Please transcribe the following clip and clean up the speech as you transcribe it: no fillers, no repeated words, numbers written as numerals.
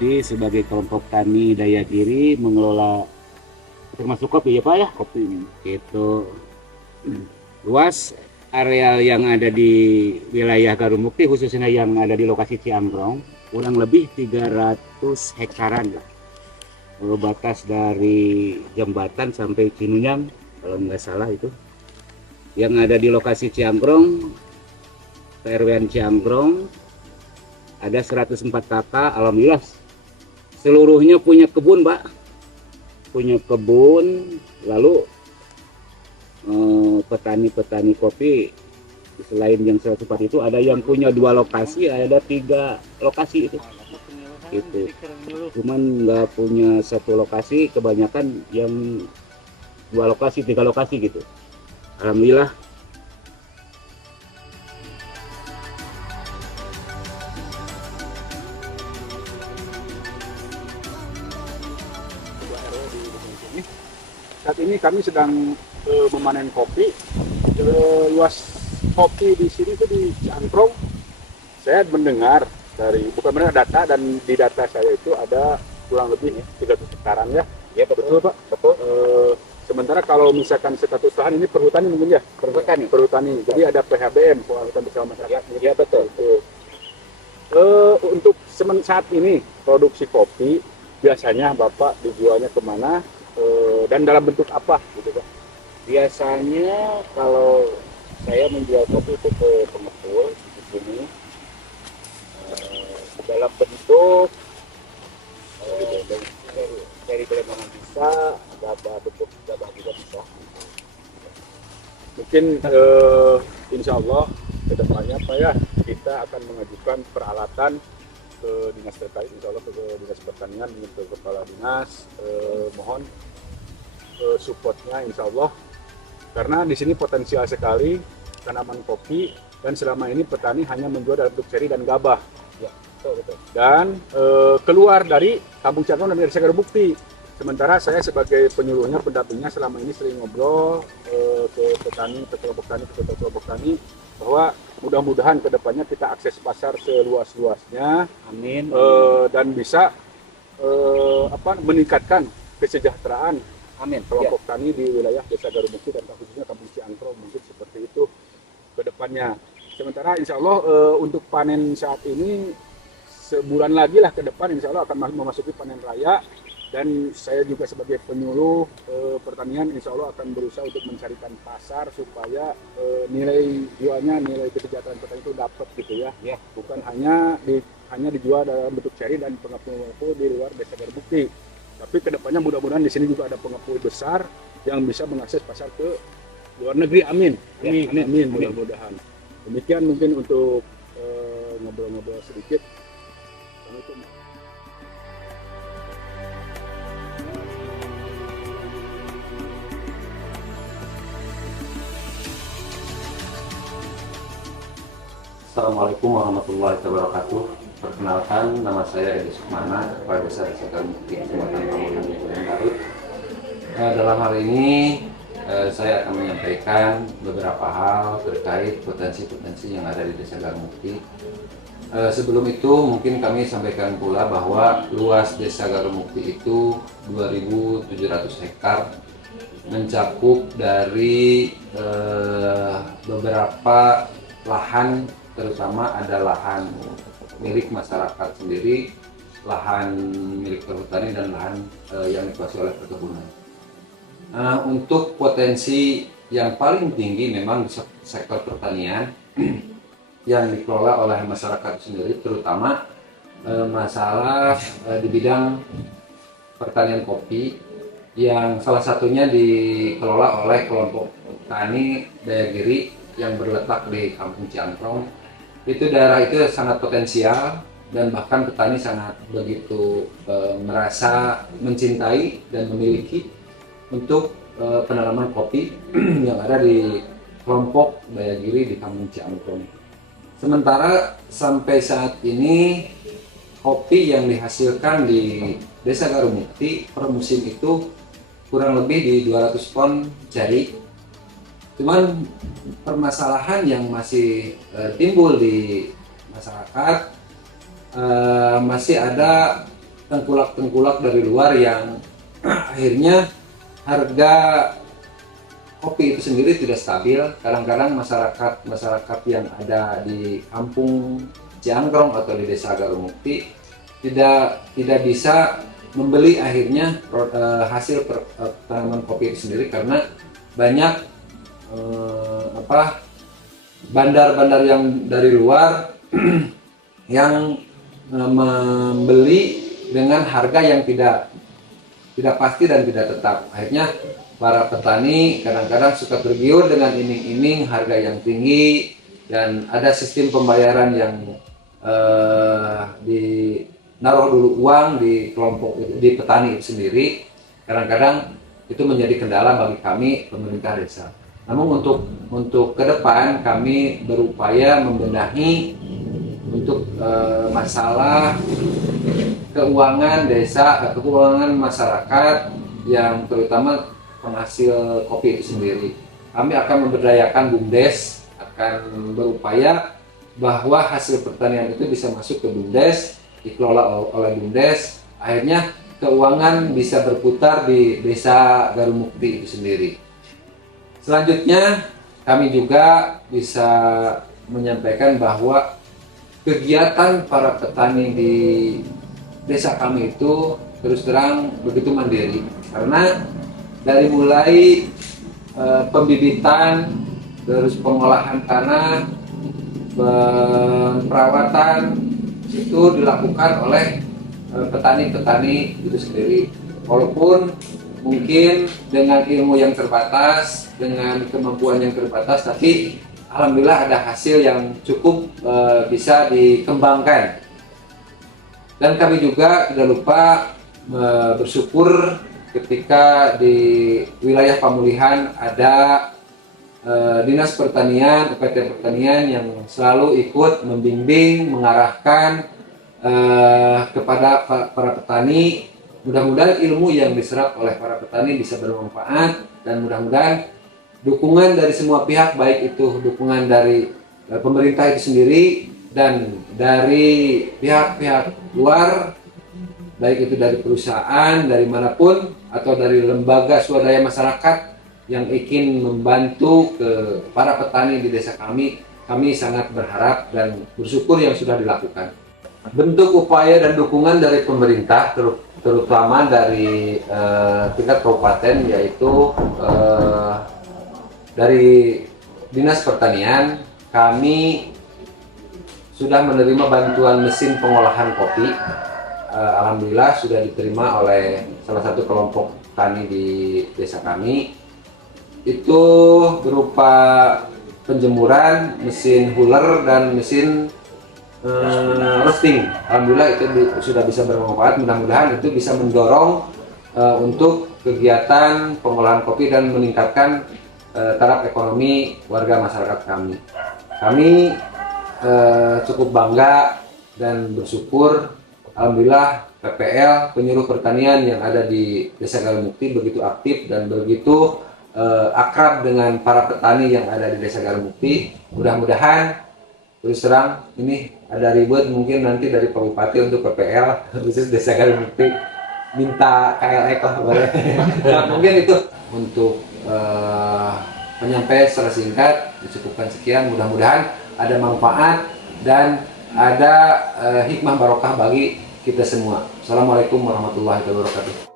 Garumukti sebagai kelompok tani daya diri mengelola termasuk kopi ya Pak ya? Kopi ini. Itu luas areal yang ada di wilayah Garumukti khususnya yang ada di lokasi Ciambrong kurang lebih 300 hektaran lah. Kalau batas dari jembatan sampai Cinunyang kalau nggak salah itu. Yang ada di lokasi Ciambrong, PRW Ciambrong ada 104 kakak, alhamdulillah seluruhnya punya kebun Pak, punya kebun. Lalu petani-petani kopi selain yang 104 itu ada yang punya 2 lokasi, ada 3 lokasi itu gitu. Cuman nggak punya 1 lokasi, kebanyakan yang 2 lokasi 3 lokasi gitu, alhamdulillah. Saat ini kami sedang memanen kopi. Luas kopi di sini tuh di Ciankrong. Saya mendengar dari bukan benar data, dan di data saya itu ada kurang lebih 300 hektaran ya. Ya betul Pak, betul. Sementara kalau misalkan status lahan ini perhutani mungkin ya, perhutani. Jadi ada PHBM, Hutan Bersama Masyarakat. Ya betul. Untuk saat ini produksi kopi biasanya Bapak dijualnya kemana dan dalam bentuk apa gitu Pak? Biasanya kalau saya menjual kopi itu ke pengepul di sini dalam bentuk dari mana bisa, bentuk gabah juga bisa. Mungkin insya Allah kedepannya Pak ya, kita akan mengajukan peralatan ke dinas terkait, insya Allah ke dinas pertanian, ke kepala dinas. Mohon supportnya insya Allah, karena di sini potensial sekali tanaman kopi, dan selama ini petani hanya menjual dalam bentuk seri dan gabah Ya, betul. dan keluar dari Kampung Ciankrong dan dari Garumukti. Sementara saya sebagai penyuluhnya, pendampingnya, selama ini sering ngobrol ke petani, ke kelompok tani, ke kelompok tani, bahwa mudah-mudahan kedepannya kita akses pasar seluas-luasnya, Amin. dan bisa meningkatkan kesejahteraan Amin. kelompok tani di wilayah Desa Garumukti dan khususnya Kampung Ciankrong, mungkin seperti itu ke depannya. Sementara insya Allah untuk panen saat ini sebulan lagi lah ke depan insya Allah akan memasuki panen raya, dan saya juga sebagai penyuluh pertanian insya Allah akan berusaha untuk mencarikan pasar supaya nilai jualnya, nilai kesejahteraan petani itu dapat gitu ya. Bukan hanya dijual dalam bentuk seri dan pengepul di luar Desa Garumukti. Tapi kedepannya mudah-mudahan di sini juga ada pengepul besar yang bisa mengakses pasar ke luar negeri. Amin. Amin. Mudah-mudahan. Demikian mungkin untuk ngobrol-ngobrol sedikit. Assalamualaikum warahmatullahi wabarakatuh. Perkenalkan, nama saya Edi Sukmana, Kepala Desa Garumukti, Kecamatan Pamulang, Kabupaten Garut. Dalam hal ini saya akan menyampaikan beberapa hal terkait potensi-potensi yang ada di Desa Garumukti. Sebelum itu mungkin kami sampaikan pula bahwa luas Desa Garumukti itu 2.700 hektar, mencakup dari beberapa lahan, terutama ada lahan milik masyarakat sendiri, lahan milik perhutani, dan lahan yang dikuasai oleh perkebunan. Untuk potensi yang paling tinggi memang di sektor pertanian yang dikelola oleh masyarakat sendiri, terutama masalah di bidang pertanian kopi, yang salah satunya dikelola oleh kelompok tani Daya Giri yang berletak di Kampung Ciankrong. Itu daerah itu sangat potensial, dan bahkan petani sangat begitu merasa mencintai dan memiliki untuk penanaman kopi yang ada di kelompok Daya Giri di Kampung Ciankrong. Sementara sampai saat ini kopi yang dihasilkan di Desa Garumukti per musim itu kurang lebih di 200 ton jadi. Cuman permasalahan yang masih timbul di masyarakat, masih ada tengkulak-tengkulak dari luar yang akhirnya harga kopi itu sendiri tidak stabil. Kadang-kadang masyarakat yang ada di kampung Ciangkrong atau di Desa Garumukti tidak bisa membeli akhirnya hasil tanaman kopi itu sendiri karena banyak bandar-bandar yang dari luar yang membeli dengan harga yang tidak pasti dan tidak tetap. Akhirnya para petani kadang-kadang suka tergiur dengan iming-iming harga yang tinggi, dan ada sistem pembayaran yang naruh dulu uang di kelompok di petani itu sendiri. Kadang-kadang itu menjadi kendala bagi kami pemerintah desa. Namun untuk ke depan kami berupaya membenahi untuk masalah keuangan desa, keuangan masyarakat yang terutama penghasil kopi itu sendiri. Kami akan memberdayakan BUMDes, akan berupaya bahwa hasil pertanian itu bisa masuk ke BUMDes, dikelola oleh BUMDes, akhirnya keuangan bisa berputar di Desa Garumukti itu sendiri. Selanjutnya kami juga bisa menyampaikan bahwa kegiatan para petani di desa kami itu terus terang begitu mandiri, karena dari mulai pembibitan, terus pengolahan tanah, perawatan itu dilakukan oleh petani-petani itu sendiri. Walaupun mungkin dengan ilmu yang terbatas, dengan kemampuan yang terbatas, tapi alhamdulillah ada hasil yang cukup bisa dikembangkan. Dan kami juga tidak lupa bersyukur ketika di wilayah Pamulihan ada Dinas Pertanian, UPT Pertanian yang selalu ikut membimbing, mengarahkan kepada para petani. Mudah-mudahan ilmu yang diserap oleh para petani bisa bermanfaat, dan mudah-mudahan dukungan dari semua pihak, baik itu dukungan dari pemerintah itu sendiri dan dari pihak-pihak luar, baik itu dari perusahaan, dari manapun, atau dari lembaga swadaya masyarakat yang ingin membantu ke para petani di desa kami sangat berharap dan bersyukur yang sudah dilakukan. Bentuk upaya dan dukungan dari pemerintah, terutama dari tingkat kabupaten, yaitu dari Dinas Pertanian, kami sudah menerima bantuan mesin pengolahan kopi. Alhamdulillah sudah diterima oleh salah satu kelompok tani di desa kami. Itu berupa penjemuran, mesin huller, dan mesin roasting. Alhamdulillah itu sudah bisa bermanfaat. Mudah-mudahan itu bisa mendorong untuk kegiatan pengolahan kopi dan meningkatkan taraf ekonomi warga masyarakat kami. Kami cukup bangga dan bersyukur, alhamdulillah PPL, penyuluh pertanian yang ada di Desa Garumukti begitu aktif dan begitu akrab dengan para petani yang ada di Desa Garumukti. Mudah-mudahan, terus terang ini ada ribut mungkin nanti dari Pak Bupati untuk PPL khusus Desa Garumukti minta KLX lah boleh. Nah, mungkin itu untuk penyampaian secara singkat, dicukupkan sekian. Mudah-mudahan ada manfaat dan ada hikmah barokah bagi kita semua. Assalamualaikum warahmatullahi wabarakatuh.